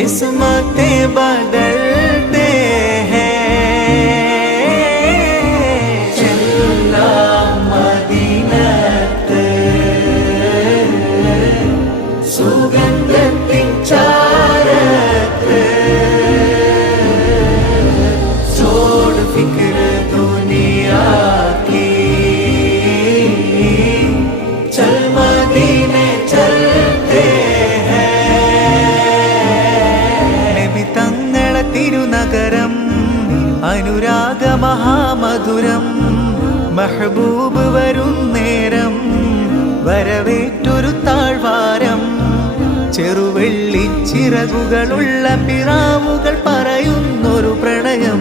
किस्मतें बदलते हैं। चला मदीनത്ത് സുഗന്ധത്തിൻ ചാരത്ത് छोड़ फिक्र दुनिया की चल मदीने चलते തിരുനഗരം അനുരാഗ മഹാമധുരം മെഹബൂബ് വരുന്നേരം വരവേറ്റൊരു താഴ്വാരം ചെറുവെള്ളിച്ചിറകുകളുള്ള പിറാവുകൾ പറയുന്നൊരു പ്രണയം